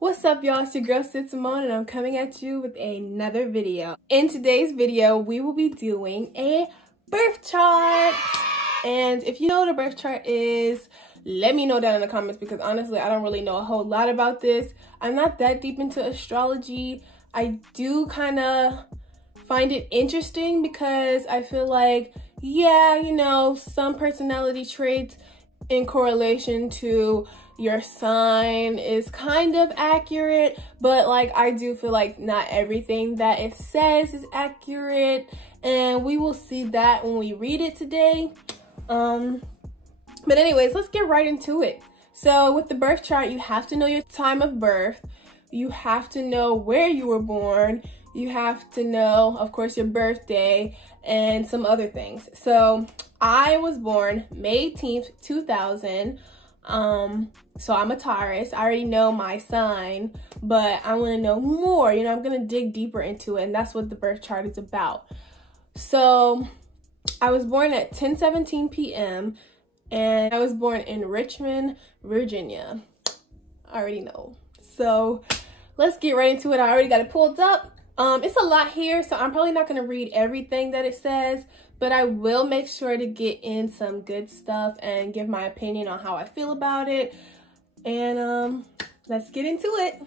What's up, y'all? It's your girl Simone, and I'm coming at you with another video. In today's video, we will be doing a birth chart. And if you know what a birth chart is, let me know down in the comments, because honestly, I don't really know a whole lot about this. I'm not that deep into astrology. I do kind of find it interesting because I feel like, yeah, you know, some personality traits in correlation to your sign is kind of accurate, but like I do feel like not everything that it says is accurate, and we will see that when we read it today. But anyways, let's get right into it. So with the birth chart, you have to know your time of birth, you have to know where you were born, you have to know, of course, your birthday and some other things. So I was born May 18th, 2000. So I'm a Taurus. I already know my sign, but I want to know more. You know, I'm going to dig deeper into it, and that's what the birth chart is about. So I was born at 10:17 p.m. and I was born in Richmond, Virginia. I already know. So let's get right into it. I already got it pulled up. It's a lot here, so I'm probably not going to read everything that it says, but I will make sure to get in some good stuff and give my opinion on how I feel about it. And let's get into it.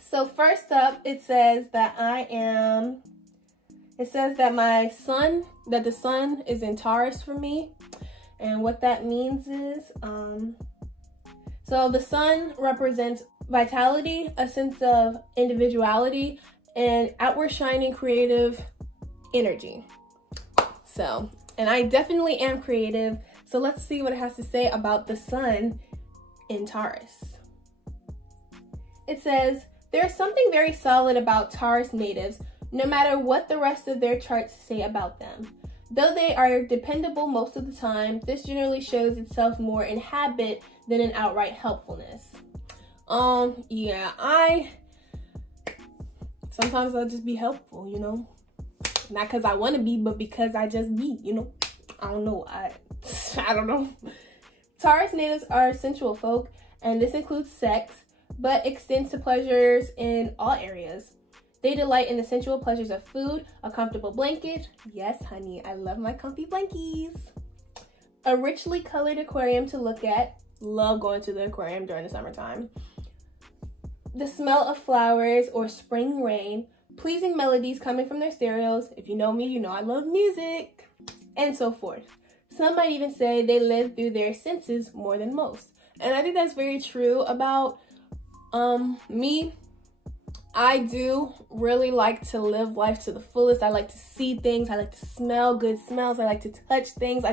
So first up, it says that the sun is in Taurus for me. And what that means is, so the sun represents vitality, a sense of individuality, and outward shining creative energy. So, and I definitely am creative. So let's see what it has to say about the sun in Taurus. It says, there's something very solid about Taurus natives, no matter what the rest of their charts say about them. Though they are dependable most of the time, this generally shows itself more in habit than in outright helpfulness. Yeah, sometimes I'll just be helpful, you know? Not because I want to be, but because I just be, you know? I don't know. I don't know. Taurus natives are sensual folk, and this includes sex, but extends to pleasures in all areas. They delight in the sensual pleasures of food, a comfortable blanket. Yes, honey, I love my comfy blankies. A richly colored aquarium to look at. Love going to the aquarium during the summertime. The smell of flowers or spring rain. Pleasing melodies coming from their stereos. If you know me, you know I love music. And so forth. Some might even say they live through their senses more than most. And I think that's very true about me. I do really like to live life to the fullest. I like to see things. I like to smell good smells. I like to touch things.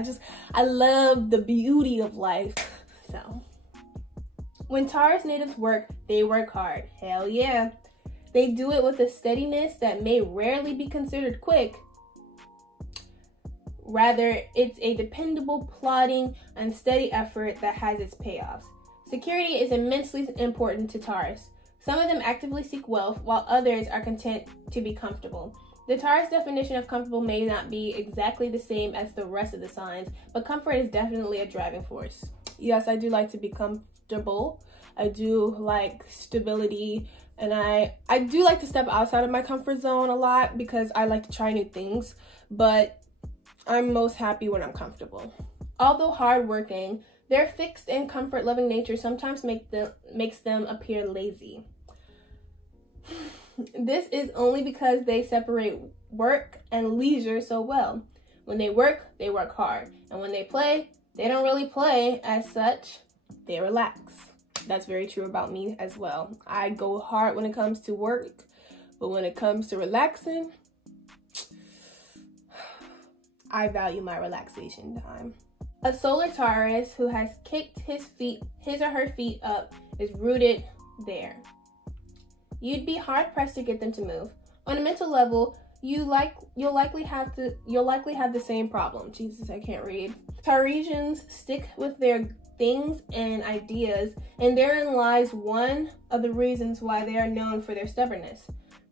I love the beauty of life. So when Taurus natives work, they work hard. Hell yeah. They do it with a steadiness that may rarely be considered quick. Rather, it's a dependable, plodding, and steady effort that has its payoffs. Security is immensely important to Taurus. Some of them actively seek wealth, while others are content to be comfortable. The Taurus definition of comfortable may not be exactly the same as the rest of the signs, but comfort is definitely a driving force. Yes, I do like to be comfortable. I do like stability, and I do like to step outside of my comfort zone a lot because I like to try new things, but I'm most happy when I'm comfortable. Although hardworking, their fixed and comfort-loving nature sometimes makes them appear lazy. This is only because they separate work and leisure so well. When they work hard. And when they play, they don't really play as such. They relax. That's very true about me as well. I go hard when it comes to work, but when it comes to relaxing, I value my relaxation time. A solar Taurus who has kicked his or her feet up is rooted there. You'd be hard pressed to get them to move. On a mental level, you'll likely have the same problem. Jesus, I can't read. Taurasians stick with their things and ideas, and therein lies one of the reasons why they are known for their stubbornness.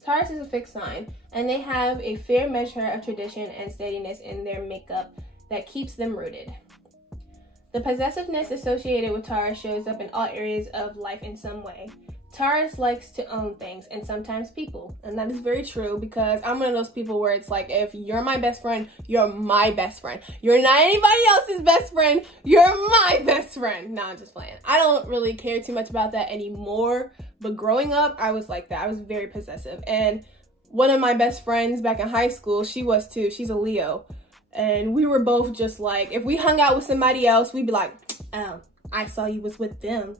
Taurus is a fixed sign, and they have a fair measure of tradition and steadiness in their makeup that keeps them rooted. The possessiveness associated with Taurus shows up in all areas of life in some way. Taurus likes to own things and sometimes people. And that is very true because I'm one of those people where it's like, if you're my best friend, you're my best friend. You're not anybody else's best friend. You're my best friend. No, I'm just playing. I don't really care too much about that anymore. But growing up, I was like that. I was very possessive. And one of my best friends back in high school, she was too. She's a Leo. And we were both just like, if we hung out with somebody else, we'd be like, oh, I saw you was with them.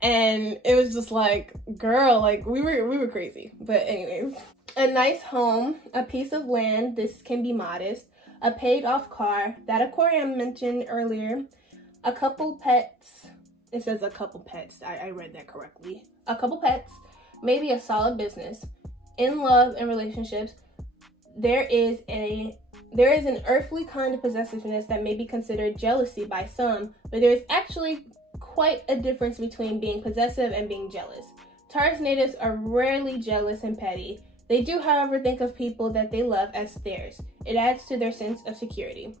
And it was just like, girl, like we were crazy. But anyways, a nice home, a piece of land, this can be modest, a paid off car, that aquarium mentioned earlier, a couple pets. It says a couple pets. I read that correctly. A couple pets, maybe a solid business. In love and relationships, there is an earthly kind of possessiveness that may be considered jealousy by some, but there is actually quite a difference between being possessive and being jealous. Taurus natives are rarely jealous and petty. They do, however, think of people that they love as theirs. It adds to their sense of security.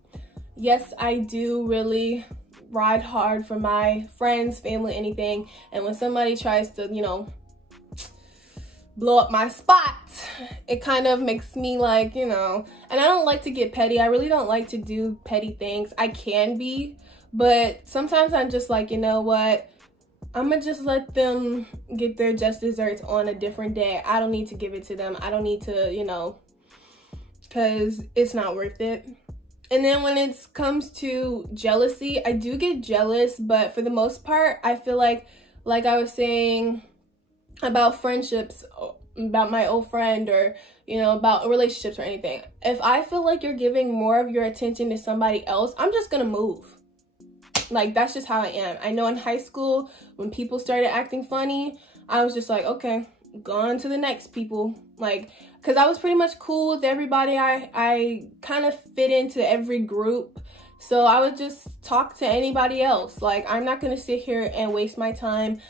Yes, I do really ride hard for my friends, family, anything. And when somebody tries to, you know, blow up my spot, it kind of makes me like, you know, and I don't like to get petty. I really don't like to do petty things. I can be, but sometimes I'm just like, you know what? I'm gonna just let them get their just desserts on a different day. I don't need to give it to them. I don't need to, you know, because it's not worth it. And then when it comes to jealousy, I do get jealous, but for the most part, I feel like I was saying about friendships, about my old friend, or, you know, about relationships or anything. If I feel like you're giving more of your attention to somebody else, I'm just gonna move. Like, that's just how I am. I know in high school, when people started acting funny, I was just like, okay, go on to the next people. Like, because I was pretty much cool with everybody. I kind of fit into every group. So I would just talk to anybody else. Like, I'm not going to sit here and waste my time,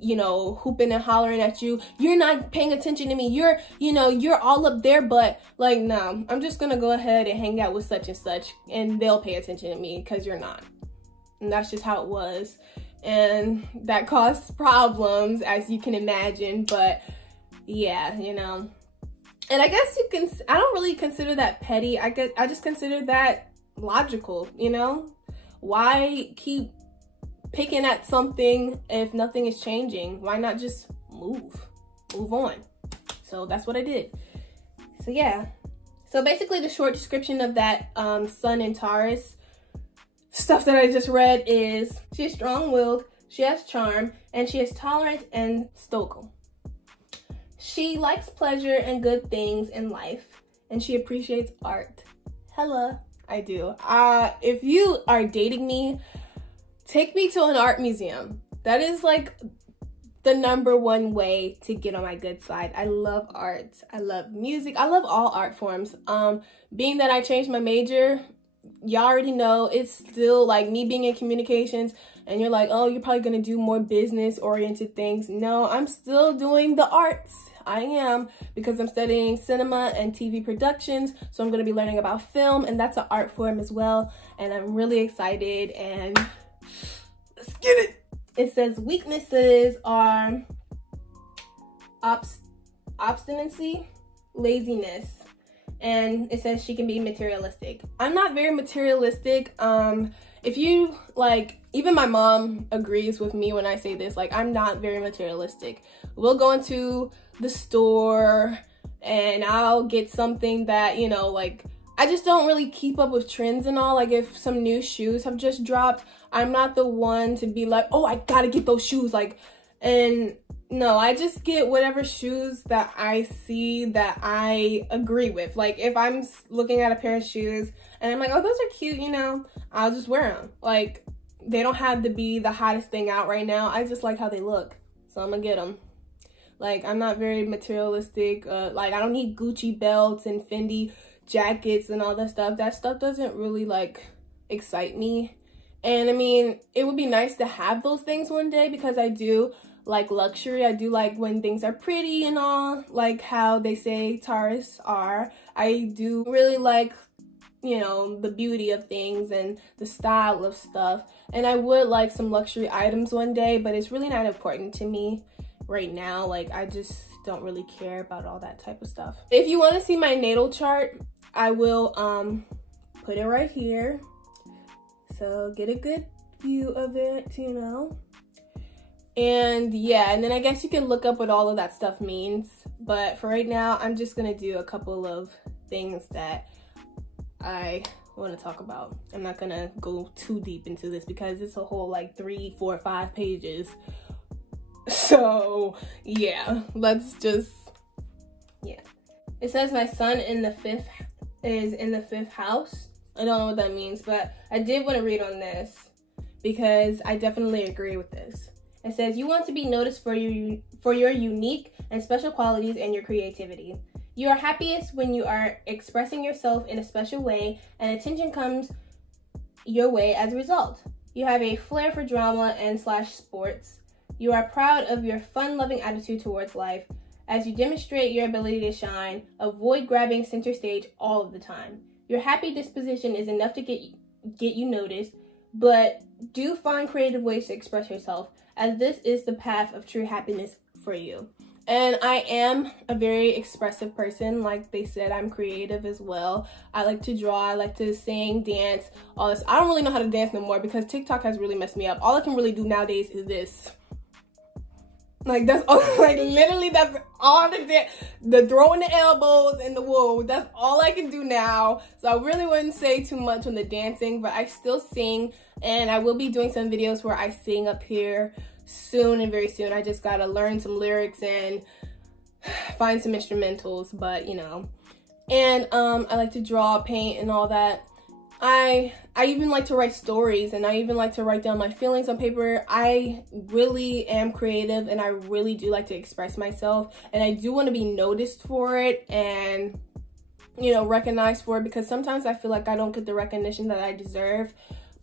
you know, hooping and hollering at you. You're not paying attention to me. You're, you know, you're all up there, but like, no, I'm just going to go ahead and hang out with such and such, and they'll pay attention to me because you're not. And that's just how it was. And that caused problems, as you can imagine. But yeah, you know. And I guess you can, I don't really consider that petty. I just consider that logical, you know? Why keep picking at something if nothing is changing? Why not just move on? So that's what I did. So yeah. So basically the short description of that Sun in Taurus stuff that I just read is she is strong-willed, she has charm, and she is tolerant and stoical. She likes pleasure and good things in life, and she appreciates art. Hella, I do. If you are dating me, take me to an art museum. That is like the #1 way to get on my good side. I love art. I love music. I love all art forms. Being that I changed my major, y'all already know it's still like me being in communications, and you're like, oh, you're probably gonna do more business oriented things. No, I'm still doing the arts. I am, because I'm studying cinema and TV productions, so I'm gonna be learning about film, and that's an art form as well, and I'm really excited. And let's get it. It says weaknesses are obstinacy, laziness, and it says she can be materialistic. I'm not very materialistic. If you like, even my mom agrees with me when I say this, like, I'm not very materialistic. We'll go into the store and I'll get something that, you know, like, I just don't really keep up with trends and all. Like, if some new shoes have just dropped, I'm not the one to be like, oh, I gotta get those shoes. Like, and no, I just get whatever shoes that I see that I agree with. Like, if I'm looking at a pair of shoes and I'm like, oh, those are cute, you know, I'll just wear them. Like, they don't have to be the hottest thing out right now. I just like how they look, so I'm gonna get them. Like, I'm not very materialistic. Like, I don't need Gucci belts and Fendi jackets and all that stuff. That stuff doesn't really, like, excite me. And I mean, it would be nice to have those things one day, because I do like luxury. I do like when things are pretty and all, like how they say Taurus are. I do really like, you know, the beauty of things and the style of stuff. And I would like some luxury items one day, but it's really not important to me. right now. Like, I just don't really care about all that type of stuff. If you want to see my natal chart, I will put it right here. So get a good view of it, you know. And yeah, and then I guess you can look up what all of that stuff means. But for right now, I'm just gonna do a couple of things that I want to talk about. I'm not gonna go too deep into this because it's a whole like 3, 4, 5 pages. So yeah, let's just, yeah. It says my sun is in the 5th house. I don't know what that means, but I did want to read on this because I definitely agree with this. It says you want to be noticed for your unique and special qualities and your creativity. You are happiest when you are expressing yourself in a special way, and attention comes your way as a result. You have a flair for drama and / sports. You are proud of your fun-loving attitude towards life. As you demonstrate your ability to shine, avoid grabbing center stage all of the time. Your happy disposition is enough to get you noticed, but do find creative ways to express yourself, as this is the path of true happiness for you. And I am a very expressive person. Like they said, I'm creative as well. I like to draw, I like to sing, dance, all this. I don't really know how to dance no more because TikTok has really messed me up. All I can really do nowadays is this. Like, that's all, like, literally, that's all the throwing the elbows and the whoa, that's all I can do now. So I really wouldn't say too much on the dancing, but I still sing, and I will be doing some videos where I sing up here soon and very soon. I just gotta learn some lyrics and find some instrumentals, but, you know. And I like to draw, paint, and all that. I even like to write stories, and I even like to write down my feelings on paper. I really am creative, and I really do like to express myself, and I do want to be noticed for it and, you know, recognized for it, because sometimes I feel like I don't get the recognition that I deserve.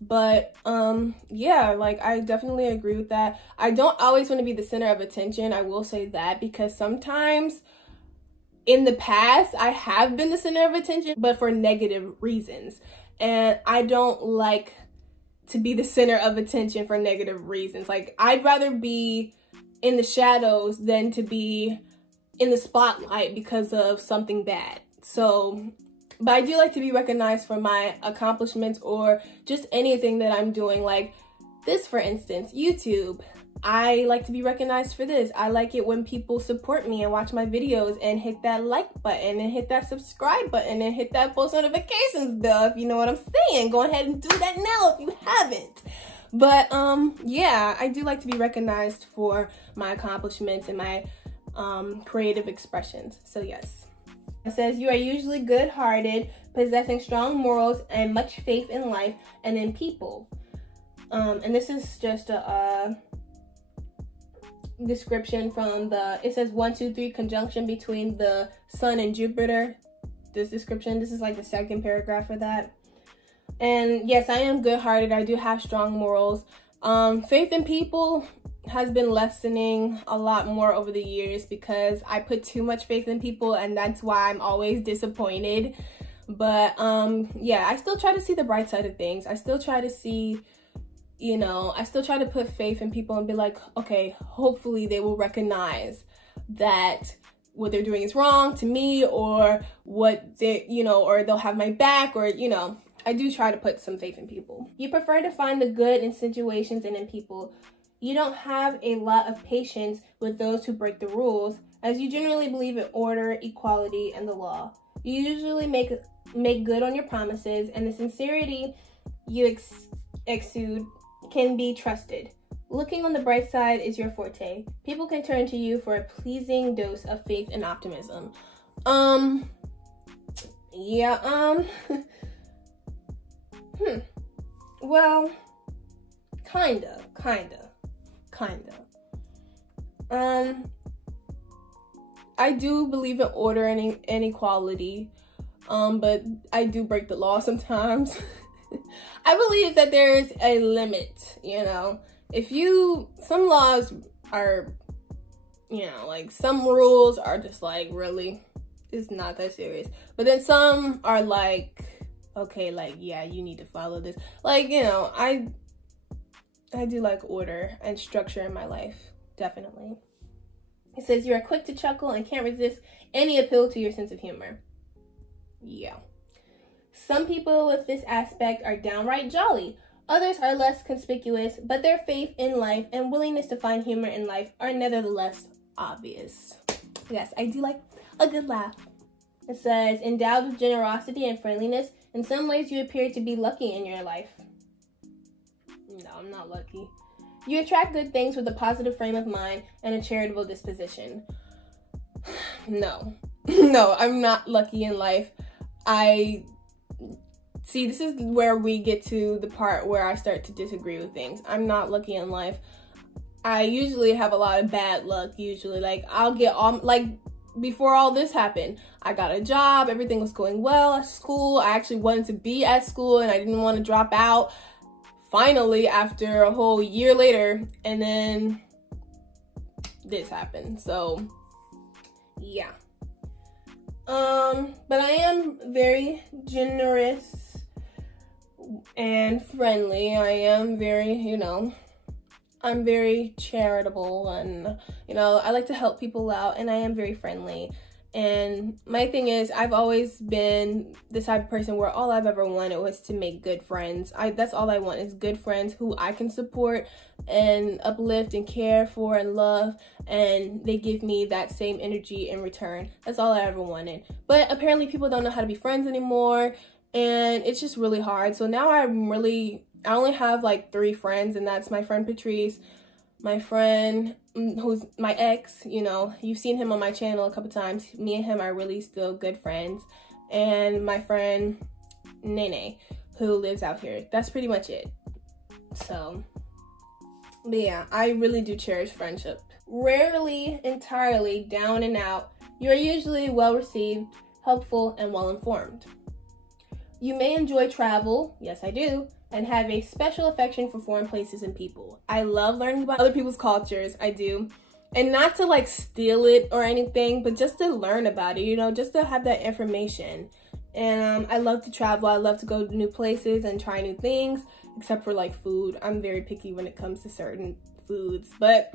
But yeah, like, I definitely agree with that. I don't always want to be the center of attention, I will say that, because sometimes in the past I have been the center of attention, but for negative reasons. And I don't like to be the center of attention for negative reasons. Like, I'd rather be in the shadows than to be in the spotlight because of something bad. So, but I do like to be recognized for my accomplishments or just anything that I'm doing. Like this, for instance, YouTube. I like to be recognized for this. I like it when people support me and watch my videos and hit that like button and hit that subscribe button and hit that post notifications bell, if you know what I'm saying. Go ahead and do that now if you haven't. But yeah, I do like to be recognized for my accomplishments and my creative expressions. So yes. It says you are usually good-hearted, possessing strong morals and much faith in life and in people. And this is just a description from it says 1, 2, 3 conjunction between the sun and Jupiter. This description, this is like the second paragraph for that. And yes, I am good-hearted. I do have strong morals. Faith in people has been lessening a lot more over the years because I put too much faith in people, and that's why I'm always disappointed. But yeah, I still try to see the bright side of things. I still try to see, you know, I still try to put faith in people and be like, okay, hopefully they will recognize that what they're doing is wrong to me, or what they, you know, or they'll have my back, or, you know, I do try to put some faith in people. You prefer to find the good in situations and in people. You don't have a lot of patience with those who break the rules, as you generally believe in order, equality, and the law. You usually make good on your promises, and the sincerity you exude can be trusted. Looking on the bright side is your forte. People can turn to you for a pleasing dose of faith and optimism. Yeah, well, kinda. I do believe in order and equality, but I do break the law sometimes. I believe that there's a limit, you know. Some laws are, you know, like, some rules are just like, really, it's not that serious. But then some are like, okay, like, yeah, you need to follow this. Like, you know, I do like order and structure in my life, definitely. It says you are quick to chuckle and can't resist any appeal to your sense of humor. Yeah. Some people with this aspect are downright jolly. Others are less conspicuous, but their faith in life and willingness to find humor in life are nevertheless obvious. Yes, I do like a good laugh. It says, endowed with generosity and friendliness, in some ways you appear to be lucky in your life. No, I'm not lucky. You attract good things with a positive frame of mind and a charitable disposition. No. No, I'm not lucky in life. See, this is where we get to the part where I start to disagree with things. I'm not lucky in life. I usually have a lot of bad luck, usually. Like, I'll get all, like, before all this happened, I got a job, everything was going well at school. I actually wanted to be at school and I didn't want to drop out. Finally, after a whole year later, and then this happened. So, yeah. But I am very generous and friendly. I am very, I'm very charitable and, I like to help people out, and I am very friendly. And my thing is, I've always been the type of person where all I've ever wanted was to make good friends. That's all I want is good friends who I can support and uplift and care for and love, and they give me that same energy in return. That's all I ever wanted. But apparently people don't know how to be friends anymore, and it's just really hard. So now I only have like 3 friends, and that's my friend Patrice, my friend who's my ex, you've seen him on my channel a couple times. Me and him are really still good friends. And my friend Nene, who lives out here. That's pretty much it. So, but yeah, I really do cherish friendship. Rarely entirely down and out, you are usually well received, helpful, and well informed. You may enjoy travel, yes I do, and have a special affection for foreign places and people. I love learning about other people's cultures, I do. And not to like steal it or anything, but just to learn about it, just to have that information. And I love to travel, I love to go to new places and try new things, except for like food. I'm very picky when it comes to certain foods, but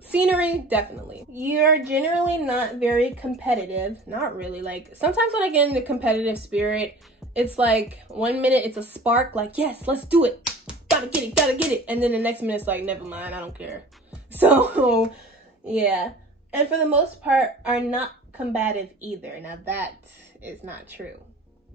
scenery, definitely. You're generally not very competitive, not really. Like sometimes when I get into competitive spirit, it's like 1 minute it's a spark, like yes, let's do it, gotta get it, and then the next minute it's like never mind, I don't care. So yeah, and for the most part are not combative either. Now that is not true,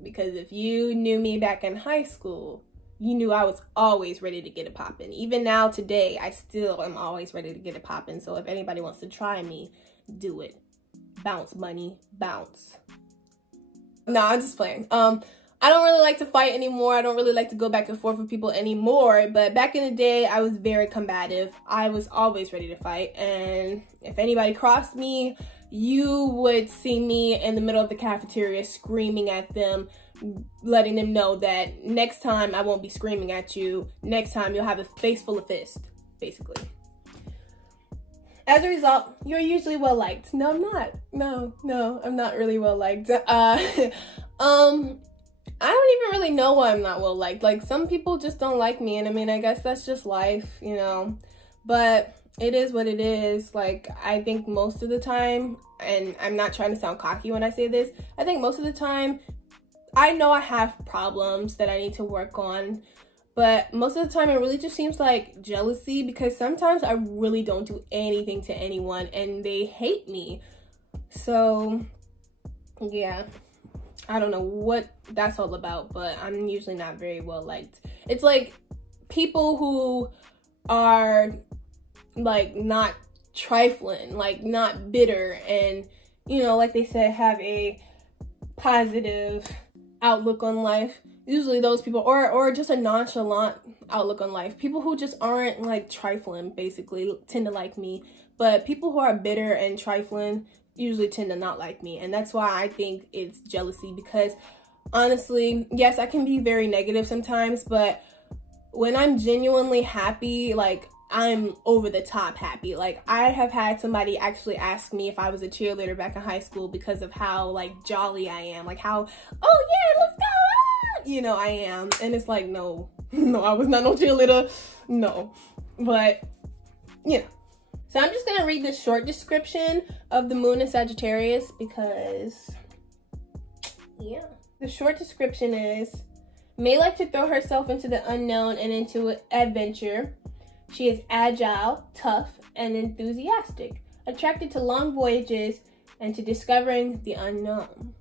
because if you knew me back in high school, you knew I was always ready to get it poppin'. Even now today, I still am always ready to get it poppin'. So if anybody wants to try me, do it. Bounce, money, bounce. No, I'm just playing. I don't really like to fight anymore. I don't really like to go back and forth with people anymore. But back in the day, I was very combative. I was always ready to fight. And if anybody crossed me, you would see me in the middle of the cafeteria screaming at them, letting them know that next time I won't be screaming at you. Next time you'll have a face full of fists, basically. As a result, you're usually well liked. No, I'm not. No, I'm not really well liked. I don't even really know why I'm not well liked. Like, some people just don't like me, and I mean, I guess that's just life, but it is what it is. Like, I think most of the time, and I'm not trying to sound cocky when I say this, I think most of the time, I know I have problems that I need to work on, but most of the time it really just seems like jealousy, because sometimes I really don't do anything to anyone and they hate me. So yeah, I don't know what that's all about, but I'm usually not very well liked. It's like people who are like not trifling, like not bitter, and like they said, have a positive outlook on life. Usually those people, or just a nonchalant outlook on life. People who just aren't like trifling basically tend to like me, but people who are bitter and trifling usually tend to not like me. And that's why I think it's jealousy, because honestly, yes, I can be very negative sometimes, but when I'm genuinely happy, like I'm over the top happy. Like, I have had somebody actually ask me if I was a cheerleader back in high school because of how like jolly I am, like how, oh yeah, let's go, I am. And it's like, no, I was not no cheerleader, no. But So I'm just gonna read the short description of the moon in Sagittarius because, yeah. The short description is, May like to throw herself into the unknown and into adventure. She is agile, tough, and enthusiastic, attracted to long voyages and to discovering the unknown.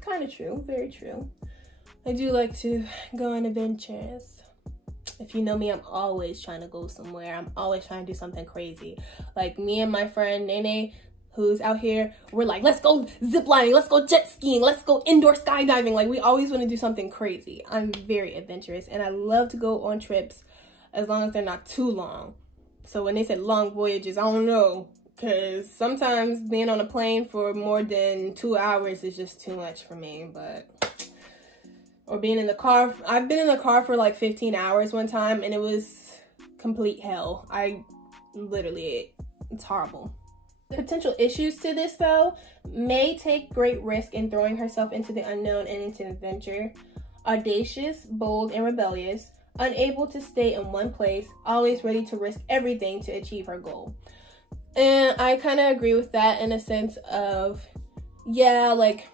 Kind of true, very true. I do like to go on adventures. If you know me, I'm always trying to go somewhere. I'm always trying to do something crazy. Like me and my friend Nene, who's out here, we're like, let's go ziplining, let's go jet skiing, let's go indoor skydiving. Like, we always want to do something crazy. I'm very adventurous, and I love to go on trips as long as they're not too long. So when they said long voyages, I don't know, because sometimes being on a plane for more than 2 hours is just too much for me. But or being in the car. I've been in the car for like 15 hours one time, and it was complete hell. It's horrible. Potential issues to this, though: May take great risk in throwing herself into the unknown and into adventure. Audacious, bold, and rebellious. Unable to stay in one place. Always ready to risk everything to achieve her goal. And I kind of agree with that in a sense of, yeah, like,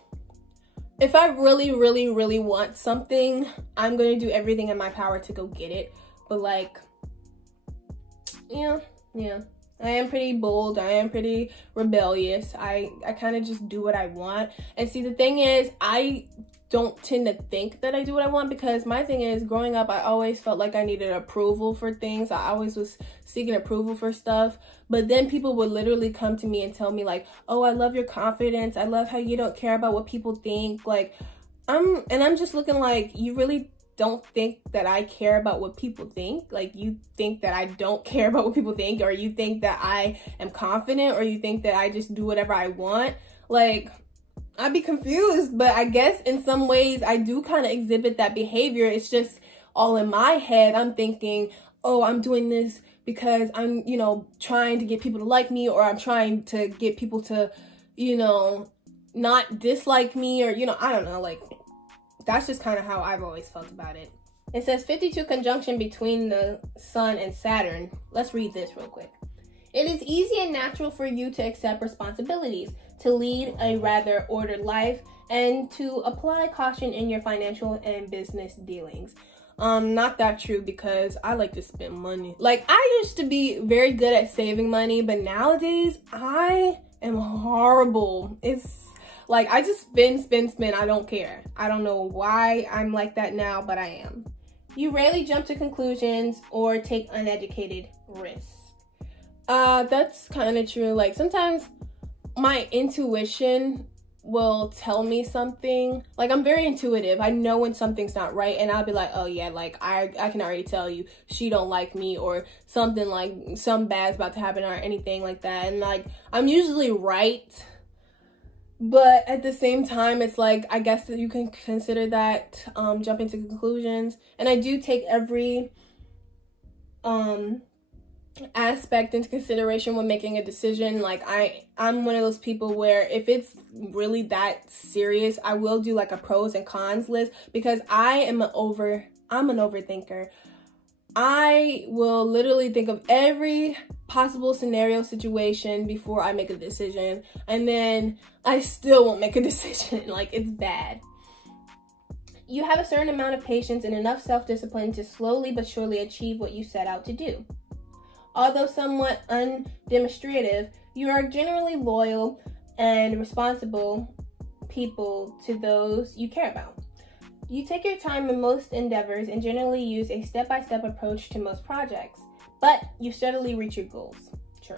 if I really, really, really want something, I'm going to do everything in my power to go get it. But, like, yeah. I am pretty bold. I am pretty rebellious. I kind of just do what I want. And see, the thing is, I don't tend to think that I do what I want, because my thing is, growing up, I always felt like I needed approval for things. I always was seeking approval for stuff. But then people would literally come to me and tell me, like, oh, I love your confidence. I love how you don't care about what people think. Like, I'm just looking like, you really don't think that I care about what people think? Like, you think that I don't care about what people think, or you think that I am confident, or you think that I just do whatever I want? Like, I'd be confused. But I guess in some ways I do kind of exhibit that behavior. It's just all in my head. I'm thinking, oh, I'm doing this because I'm, trying to get people to like me, or I'm trying to get people to, not dislike me, or, I don't know, like, that's just kind of how I've always felt about it. It says 52 conjunction between the sun and Saturn. Let's read this real quick. It is easy and natural for you to accept responsibilities, to lead a rather ordered life, and to apply caution in your financial and business dealings. Not that true, because I like to spend money. Like, I used to be very good at saving money, but nowadays I am horrible. It's like, I just spend. I don't care. I don't know why I'm like that now, but I am. You rarely jump to conclusions or take uneducated risks. That's kind of true. Like, sometimes my intuition will tell me something. Like, I'm very intuitive. I know when something's not right, and I'll be like, oh yeah, like, I can already tell you she don't like me, or something, like, something bad's about to happen, or anything like that. And, like, I'm usually right. But at the same time, it's like, I guess that you can consider that jumping to conclusions. And I do take every aspect into consideration when making a decision. Like, I'm one of those people where if it's really that serious, I will do like a pros and cons list, because I'm an overthinker. I will literally think of every possible scenario, situation before I make a decision, and then I still won't make a decision. Like, it's bad. You have a certain amount of patience and enough self-discipline to slowly but surely achieve what you set out to do. Although somewhat undemonstrative, you are generally loyal and responsible people to those you care about. You take your time in most endeavors and generally use a step-by-step approach to most projects, but you steadily reach your goals. True.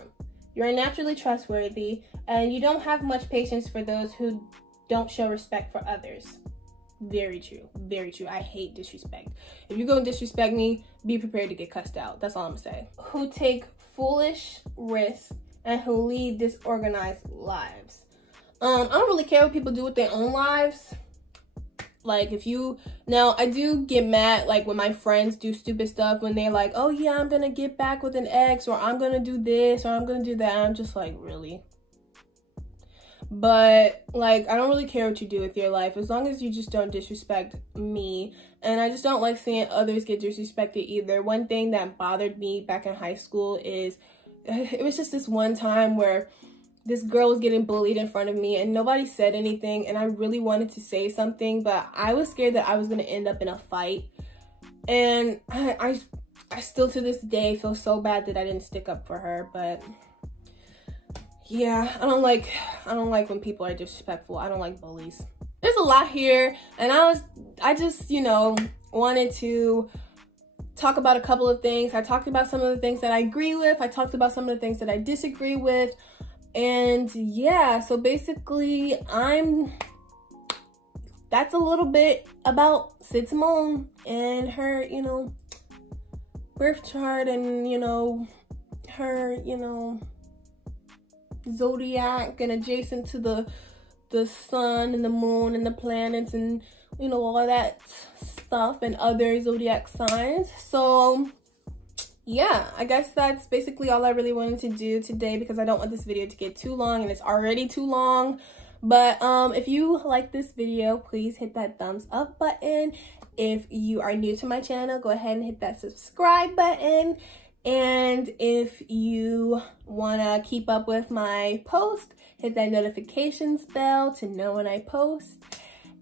You are naturally trustworthy, and you don't have much patience for those who don't show respect for others. Very true. Very true. I hate disrespect. If you're going to disrespect me, be prepared to get cussed out. That's all I'm saying. Who take foolish risks and who lead disorganized lives. I don't really care what people do with their own lives. Like, now I do get mad, like, when my friends do stupid stuff, when they're like, oh yeah, I'm gonna get back with an ex, or I'm gonna do this, or I'm gonna do that. I'm just like, really? But, like, I don't really care what you do with your life, as long as you just don't disrespect me. And I just don't like seeing others get disrespected either. One thing that bothered me back in high school is it was just this one time where this girl was getting bullied in front of me and nobody said anything, and I really wanted to say something, but I was scared that I was going to end up in a fight. And I still to this day feel so bad that I didn't stick up for her. But yeah, I don't like when people are disrespectful. I don't like bullies. There's a lot here, and I just, you know, wanted to talk about a couple of things. I talked about some of the things that I agree with. I talked about some of the things that I disagree with. And yeah, so basically that's a little bit about Sid Simone and her, you know, birth chart, and, you know, her, you know, zodiac and adjacent to the sun and the moon and the planets and, you know, all that stuff and other zodiac signs. So yeah, I guess that's basically all I really wanted to do today, because I don't want this video to get too long, and it's already too long. But if you like this video, please hit that thumbs up button. If you are new to my channel, go ahead and hit that subscribe button. And if you want to keep up with my post, hit that notifications bell to know when I post.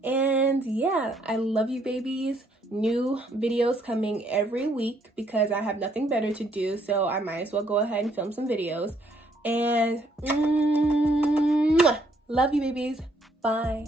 And yeah, I love you, babies. New videos coming every week because I have nothing better to do, so I might as well go ahead and film some videos. And love you, babies. Bye.